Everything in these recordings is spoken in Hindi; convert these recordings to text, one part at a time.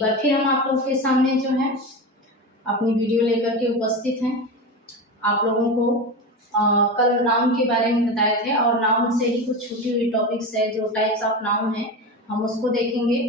एक बार फिर हम आप लोगों के सामने जो है अपनी वीडियो लेकर के उपस्थित हैं। आप लोगों को कल नाउन के बारे में बताए थे और नाउन से ही कुछ छूटी हुई टॉपिक्स है, जो टाइप्स ऑफ नाउन है हम उसको देखेंगे।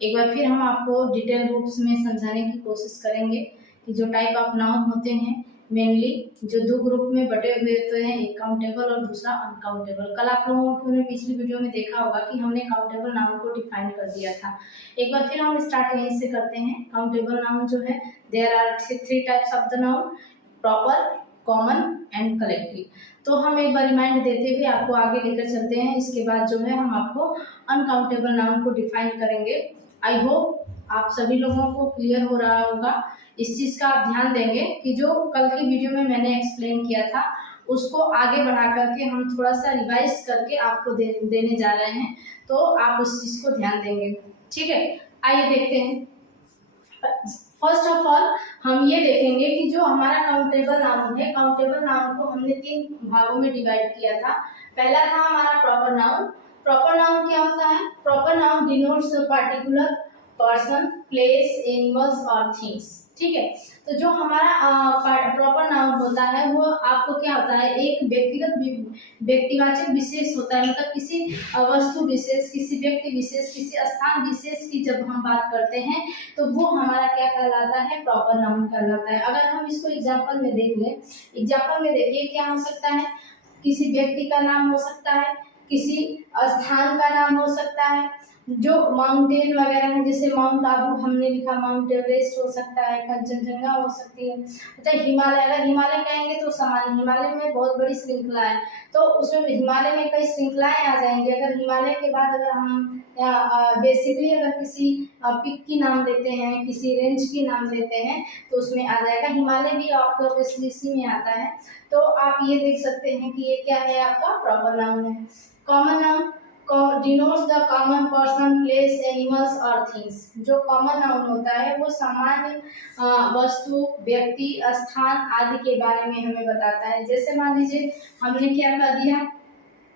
एक बार फिर हम आपको डिटेल रूप्स में समझाने की कोशिश करेंगे कि जो टाइप ऑफ नाउन होते हैं मेनली जो दो ग्रुप में बटे हुए होते हैं, एक काउंटेबल और दूसरा अनकाउंटेबल। कल आप लोगों ने पिछली वीडियो में देखा होगा कि हमने काउंटेबल नाउन को डिफाइन कर दिया था। एक बार फिर हम स्टार्ट यहीं से करते हैं। काउंटेबल नाउन जो है, there are three types of the noun, proper, common and collective. तो हम एक बार रिमाइंड देते हुए आपको आगे लेकर चलते हैं। इसके बाद जो है हम आपको अनकाउंटेबल नाउन को डिफाइन करेंगे। आई होप आप सभी लोगों को क्लियर हो रहा होगा। इस चीज़ का आप ध्यान देंगे कि जो कल की वीडियो में मैंने एक्सप्लेन किया था उसको आगे बढ़ा करके हम थोड़ा सा रिवाइज करके आपको देने जा रहे हैं, तो आप उस चीज़ को ध्यान देंगे। ठीक है, आइए देखते हैं। फर्स्ट ऑफ ऑल हम ये देखेंगे कि जो हमारा काउंटेबल नाउन है, काउंटेबल नाउन को हमने 3 भागों में डिवाइड किया था। पहला था हमारा प्रॉपर नाउन। प्रॉपर नाउन क्या होता है? Proper noun denotes particular person, place, animals और थिंग्स। ठीक है, तो जो हमारा प्रॉपर नाउन होता है वो आपको क्या होता है, एक व्यक्तिवाचक विशेष होता है। मतलब किसी वस्तु विशेष, किसी व्यक्ति विशेष, किसी स्थान विशेष की जब हम बात करते हैं तो वो हमारा क्या कहलाता है, प्रॉपर नाउन कहलाता है। अगर हम इसको एग्जाम्पल में देख लें, एग्जाम्पल में देखिए क्या हो सकता है, किसी व्यक्ति का नाम हो सकता है, किसी स्थान का नाम हो सकता है, जो माउंटेन वगैरह है जैसे माउंट आबू हमने लिखा, माउंट एवरेस्ट हो सकता है, कंचनजंगा हो सकती है। मतलब हिमालय, अगर हिमालय कहेंगे तो सामान्य, हिमालय में बहुत बड़ी श्रृंखला है तो उसमें हिमालय में कई श्रृंखलाएं आ जाएंगी। अगर हिमालय के बाद अगर हम बेसिकली अगर किसी पिक की नाम देते हैं, किसी रेंज की नाम देते हैं तो उसमें आ जाएगा। हिमालय भी आपको इसी में आता है। तो आप ये देख सकते हैं कि ये क्या है, आपका प्रॉपर नाउन है। Common noun denotes the common person, place, animals और things। जो कॉमन नाउन होता है वो सामान्य वस्तु, व्यक्ति, स्थान आदि के बारे में हमें बताता है। जैसे मान लीजिए हमने क्या कर दिया,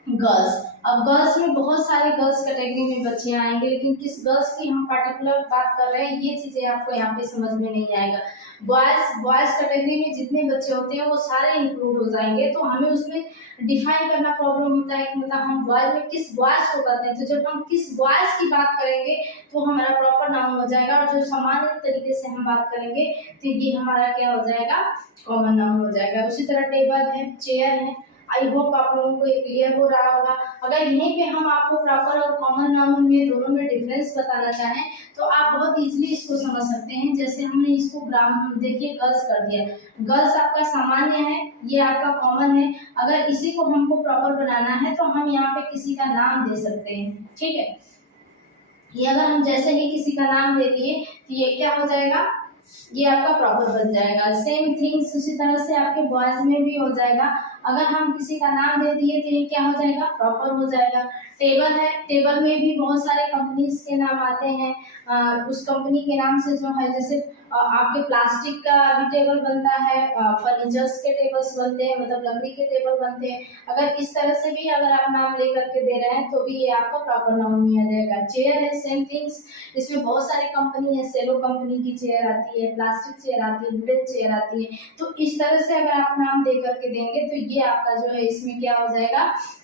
गर्ल्स। अब गर्ल्स में बहुत सारे गर्ल्स कैटेगरी में बच्चे आएंगे, लेकिन किस गर्ल्स की हम पर्टिकुलर बात कर रहे हैं ये चीजें आपको यहाँ पे समझ में नहीं आएगा। बॉयज कैटेगरी में जितने बच्चे होते हैं वो सारे इंक्लूड हो जाएंगे, तो हमें उसमें डिफाइन करना प्रॉब्लम होता है कि मतलब हम बॉयज में किस बॉयज को कहते हैं। तो जब हम किस बॉयज की बात करेंगे तो हमारा प्रॉपर नाउन हो जाएगा, और जो सामान्य तरीके से हम बात करेंगे तो ये हमारा क्या हो जाएगा, कॉमन नाउन हो जाएगा। उसी तरह टेबल है, चेयर है। आई होप आप लोगों को ये क्लियर हो रहा होगा। अगर यहीं पे हम आपको प्रॉपर और कॉमन नाउन में दोनों में डिफरेंस बताना चाहें तो आप बहुत इजीली इसको समझ सकते हैं। जैसे हमने इसको देखिए गर्ल्स कर दिया, गर्ल्स आपका सामान्य है, ये आपका कॉमन है। अगर इसी को हमको प्रॉपर बनाना है तो हम यहाँ पे किसी का नाम दे सकते हैं। ठीक है, ये अगर हम जैसे ही किसी का नाम दे दिए तो ये क्या हो जाएगा, ये आपका प्रॉपर बन जाएगा। सेम थिंग्स उसी तरह से आपके बॉयज में भी हो जाएगा। अगर हम किसी का नाम दे दिए तो ये क्या हो जाएगा, प्रॉपर हो जाएगा। टेबल है, टेबल में भी बहुत सारे कंपनीज के नाम आते हैं। उस कंपनी के नाम से जो है, जैसे आपके प्लास्टिक का भी टेबल बनता है, फर्नीचर्स के टेबल्स बनते हैं, मतलब लकड़ी के टेबल बनते हैं। अगर इस तरह से भी अगर आप नाम ले करके दे रहे हैं तो भी ये आपका प्रॉपर नाउन में आ जाएगा। चेयर है, सेम थिंग्स, इसमें बहुत सारी कंपनी है, सेलो कंपनी की चेयर आती है, प्लास्टिक चेयर आती है, वुडन चेयर आती है। तो इस तरह से अगर आप नाम दे करके देंगे तो ये आपका जो है इसमें क्या हो जाएगा,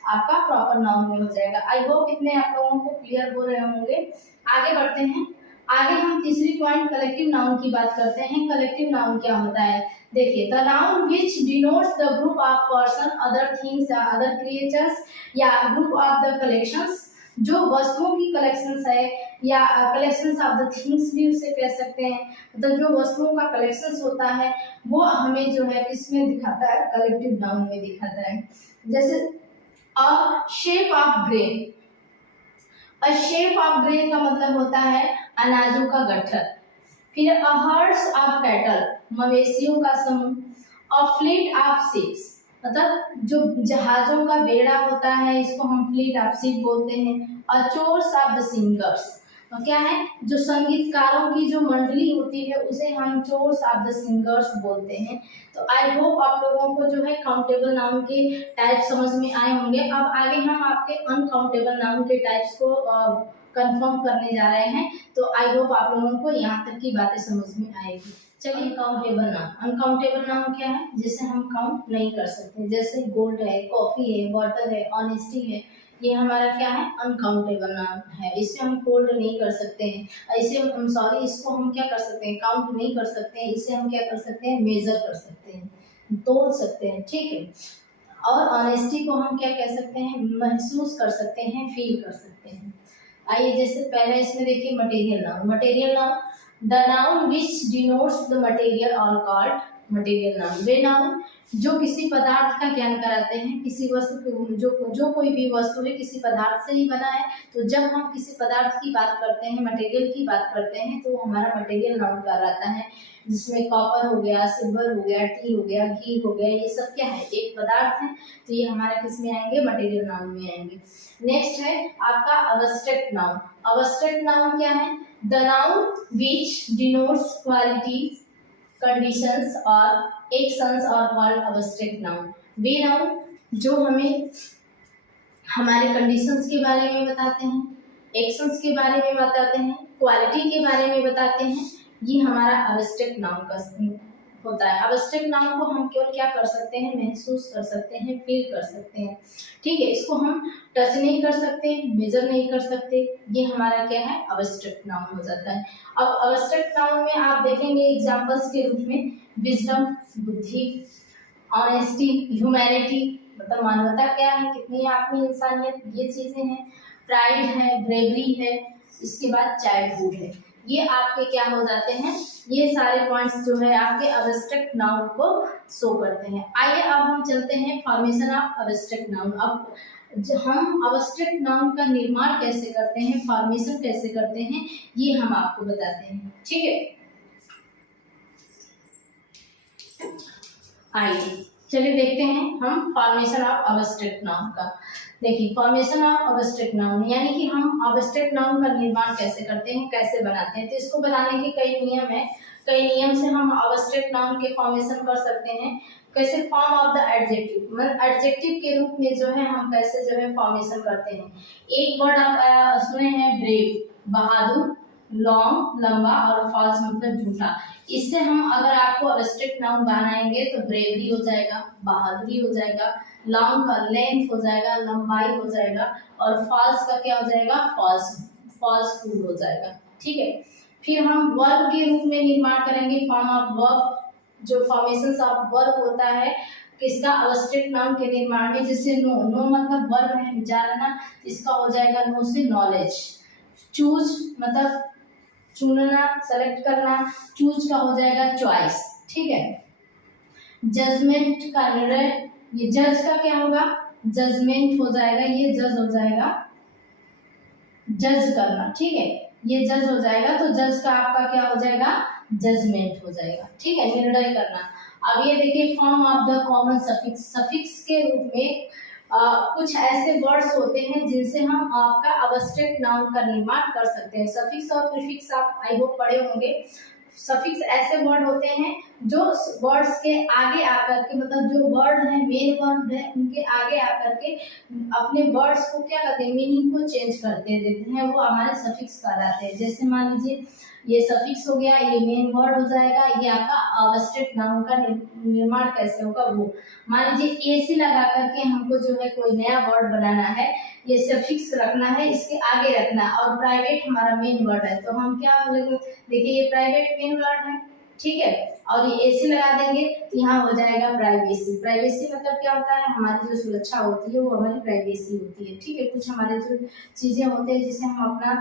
आपका प्रॉपर नाउन में हो जाएगा। आई होप इतने आप लोगों को क्लियर हो रहे होंगे। आगे बढ़ते हैं। आगे हम तीसरी पॉइंट कलेक्टिव नाउन की बात करते हैं। कलेक्टिव नाउन क्या होता है, देखिए, the noun which denotes the group of person, other things, other creatures या ग्रुप ऑफ द कलेक्शंस। जो वस्तुओं की कलेक्शंस है या कलेक्शंस ऑफ द थिंग्स भी उसे कह सकते हैं। मतलब जो वस्तुओं का कलेक्शंस होता है वो हमें जो है किसमें दिखाता है, कलेक्टिव नाउन में दिखाता है। जैसे अ shape of grain, a shape of grain का मतलब होता है अनाजों का गट्ठर। फिर अ हर्ड्स ऑफ कैटल, मवेशियों का समूह। अ फ्लीट ऑफ शिप्स, मतलब जो जहाजों का बेड़ा होता है इसको हम फ्लीट ऑफ शिप बोलते हैं। अ चोर्स ऑफ द सिंगर्स, तो क्या है, जो संगीतकारों की जो मंडली होती है उसे हम चोर्स ऑफ द सिंगर्स बोलते हैं। तो आई होप आप लोगों को जो है काउंटेबल नाउन के टाइप समझ में आए होंगे। अब आगे हम आपके अनकाउंटेबल नाउन के टाइप्स को कंफर्म करने जा रहे हैं। तो आई होप आप लोगों को यहाँ तक की बातें समझ में आएगी। चलिए, अनकाउंटेबल नाउन। अनकाउंटेबल नाउन क्या है? जिसे हम काउंट नहीं कर सकते, जैसे गोल्ड है, कॉफी है, वाटर है, ऑनेस्टी है, ये हमारा क्या है? अनकाउंटेबल नाउन है। इसे हम होल्ड नहीं कर सकते हैं, इसे हम सॉरी इसको हम क्या कर सकते हैं? काउंट नहीं कर सकते हैं। इसे हम क्या कर सकते हैं? मेजर कर सकते हैं, तोल सकते हैं, ठीक है। और ऑनेस्टी को हम क्या कह सकते हैं? महसूस कर सकते हैं, फील कर सकते हैं। आइए, जैसे पहले इसमें देखिए material noun. Material noun, the noun which denotes the material are called material noun. वे नाउन जो किसी पदार्थ का ज्ञान कराते हैं, किसी वस्तु जो कोई भी वस्तु है किसी पदार्थ से ही बना है। तो जब हम किसी पदार्थ की बात करते हैं, मटेरियल की बात करते हैं, तो हमारा मटेरियल नाउन कहलाता है। जिसमें कॉपर हो गया, सिल्वर हो गया, टी हो गया, घी हो गया, ये सब क्या है? एक पदार्थ है। तो ये हमारा किस में आएंगे? मटेरियल नाउन में आएंगे। नेक्स्ट है आपका अब्स्ट्रैक्ट नाउन। अब्स्ट्रैक्ट नाउन क्या है? The noun which denotes qualities, conditions और actions are called abstract noun. वे नाउन जो हमें हमारे कंडीशंस के बारे में बताते हैं, एक्शंस के बारे में बताते हैं, क्वालिटी के बारे में बताते हैं, ये हमारा अब्स्ट्रैक्ट नाउन का होता है। अब्स्ट्रैक्ट नाउन को हम केवल क्या कर सकते हैं? महसूस कर सकते हैं, फील कर सकते हैं, ठीक है। इसको हम टच नहीं कर सकते, मेजर नहीं कर सकते, ये हमारा क्या है? अब्स्ट्रैक्ट नाउन हो जाता है। अब अब्स्ट्रैक्ट नाउन में आप देखेंगे एग्जांपल्स के रूप में विजडम, बुद्धि, ऑनेस्टी, ह्यूमैनिटी मतलब मानवता क्या है, कितनी आत्मी इंसानियत, ये चीजें हैं। प्राइड है, ब्रेवरी है, इसके बाद चाइल्डहुड है। ये आपके क्या हो जाते हैं? ये सारे पॉइंट्स जो है आपके अब्स्ट्रैक्ट नाउन को शो करते हैं। आइए अब हम चलते हैं फॉर्मेशन ऑफ अब्स्ट्रैक्ट नाउन। अब हम अब्स्ट्रैक्ट नाउन का निर्माण कैसे करते हैं, फॉर्मेशन कैसे करते हैं, ये हम आपको बताते हैं, ठीक है। आइए चलिए देखते हैं हम फॉर्मेशन ऑफ अब्स्ट्रैक्ट नाउन का। देखिए, फॉर्मेशन ऑफ अब्स्ट्रैक्ट नाउन यानी कि हम अब्स्ट्रैक्ट नाउन का निर्माण कैसे करते हैं, कैसे बनाते हैं। तो इसको बनाने के कई नियम है। कई नियम से हम अब्स्ट्रैक्ट नाउन के फॉर्मेशन कर सकते हैं। कैसे? फॉर्म ऑफ द एडजेक्टिव, मतलब एडजेक्टिव के रूप में जो है हम कैसे जो है फॉर्मेशन करते हैं। एक वर्ड आप सुने हैं ब्रेव, बहादुर, लॉन्ग लंबा, और फॉल्स मतलब झूठा। इससे हम अगर आपको अब्स्ट्रैक्ट नाउन बनाएंगे तो ब्रेवरी हो जाएगा, बहादुरी हो जाएगा, लॉन्ग का लेंथ हो जाएगा, लंबाई हो जाएगा, और फॉल्स का क्या हो जाएगा? फॉल्स फूड हो जाएगा, ठीक है। फिर हम वर्ब के रूप में निर्माण करेंगे, फॉर्म ऑफ वर्ब, जो फॉर्मेशन ऑफ वर्ब होता है किसका? अब्स्ट्रैक्ट नाउन के निर्माण में। जैसे नो, नो मतलब वर्ब है जानना, इसका हो जाएगा नो से नॉलेज। चूज मतलब चुनना, सेलेक्ट करना, चूज का हो जाएगा चॉइस, ठीक है। जजमेंट का निर्णय, ये जज का क्या होगा? जजमेंट हो जाएगा, ये जज हो जाएगा, जज करना, ठीक है। ये जज हो जाएगा, तो जज का आपका क्या हो जाएगा? जजमेंट हो जाएगा, ठीक है, निर्णय करना। अब ये देखिए form of the common suffix. Suffix के रूप में कुछ ऐसे वर्ड्स होते हैं जिनसे हम आपका अब्स्ट्रैक्ट नाउन का निर्माण कर सकते हैं। सफिक्स और प्रीफिक्स आप आई होप पढ़े होंगे। सफिक्स ऐसे वर्ड होते हैं जो वर्ड्स के आगे आकर के, मतलब जो वर्ड है मेन वर्ड है उनके आगे आकर के अपने वर्ड्स को क्या करते हैं? मीनिंग को चेंज करते देते हैं, वो हमारे सफिक्स कहलाते हैं। जैसे मान लीजिए ये सफिक्स हो गया, ये मेन वर्ड हो जाएगा। ये आपका अब्स्ट्रैक्ट नाउन का निर्माण कैसे होगा? वो मान लीजिए एसी लगा करके हमको जो है कोई नया वर्ड बनाना है, ये सफिक्स रखना है, इसके आगे रखना है, और प्राइवेट हमारा मेन वर्ड है, तो हम क्या देखिए ये प्राइवेट मेन वर्ड है, ठीक है, और ये एसी लगा देंगे तो यहाँ हो जाएगा प्राइवेसी। प्राइवेसी मतलब क्या होता है? हमारी जो सुरक्षा होती है वो हमारी प्राइवेसी होती है, ठीक है। कुछ हमारे जो चीजें होते हैं जिसे हम अपना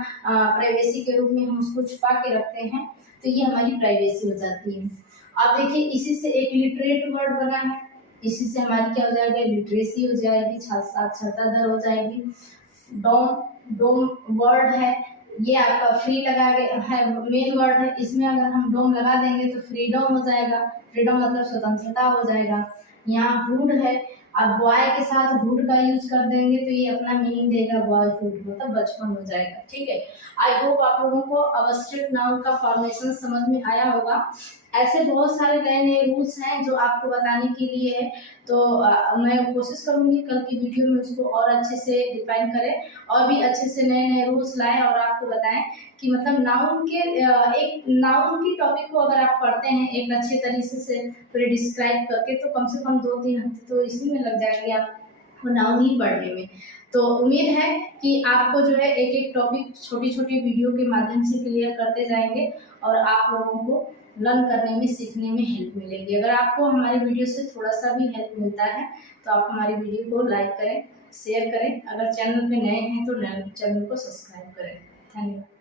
प्राइवेसी के रूप में हम उसको छुपा के रखते हैं, तो ये हमारी प्राइवेसी हो जाती है। अब देखिए इसी से एक लिटरेट वर्ड बना है, इसी से हमारी क्या हो जाएगा? लिटरेसी हो जाएगी, साक्षरता दर हो जाएगी। डोम वर्ड है, ये आपका फ्री लगा है, मेन वर्ड है, इसमें अगर हम डोम लगा देंगे तो फ्रीडम हो जाएगा। फ्रीडम मतलब स्वतंत्रता हो जाएगा। यहाँ हुड है, अब बॉय के साथ हुड का यूज कर देंगे तो ये अपना मीनिंग देगा बॉयहुड, मतलब बचपन हो जाएगा, ठीक है। आई होप आप लोगों को अब्स्ट्रैक्ट नाउन का फॉर्मेशन समझ में आया होगा। ऐसे बहुत सारे नए नए रूल्स हैं जो आपको बताने के लिए है। तो मैं कोशिश करूँगी कल की वीडियो में उसको और अच्छे से डिफाइन करें और भी अच्छे से नए नए रूल्स लाएं और आपको बताएं कि मतलब नाउन के एक नाउन की टॉपिक को अगर आप पढ़ते हैं एक अच्छे तरीके से पूरे डिस्क्राइब करके, तो कम से कम 2-3 हफ्ते तो इसी में लग जाएंगे आपको नाउन ही पढ़ने में। तो उम्मीद है कि आपको जो है एक एक टॉपिक छोटी छोटी वीडियो के माध्यम से क्लियर करते जाएंगे और आप लोगों को लर्न करने में सीखने में हेल्प मिलेगी। अगर आपको हमारी वीडियो से थोड़ा सा भी हेल्प मिलता है तो आप हमारी वीडियो को लाइक करें, शेयर करें। अगर चैनल पे नए हैं तो चैनल को सब्सक्राइब करें। धन्यवाद।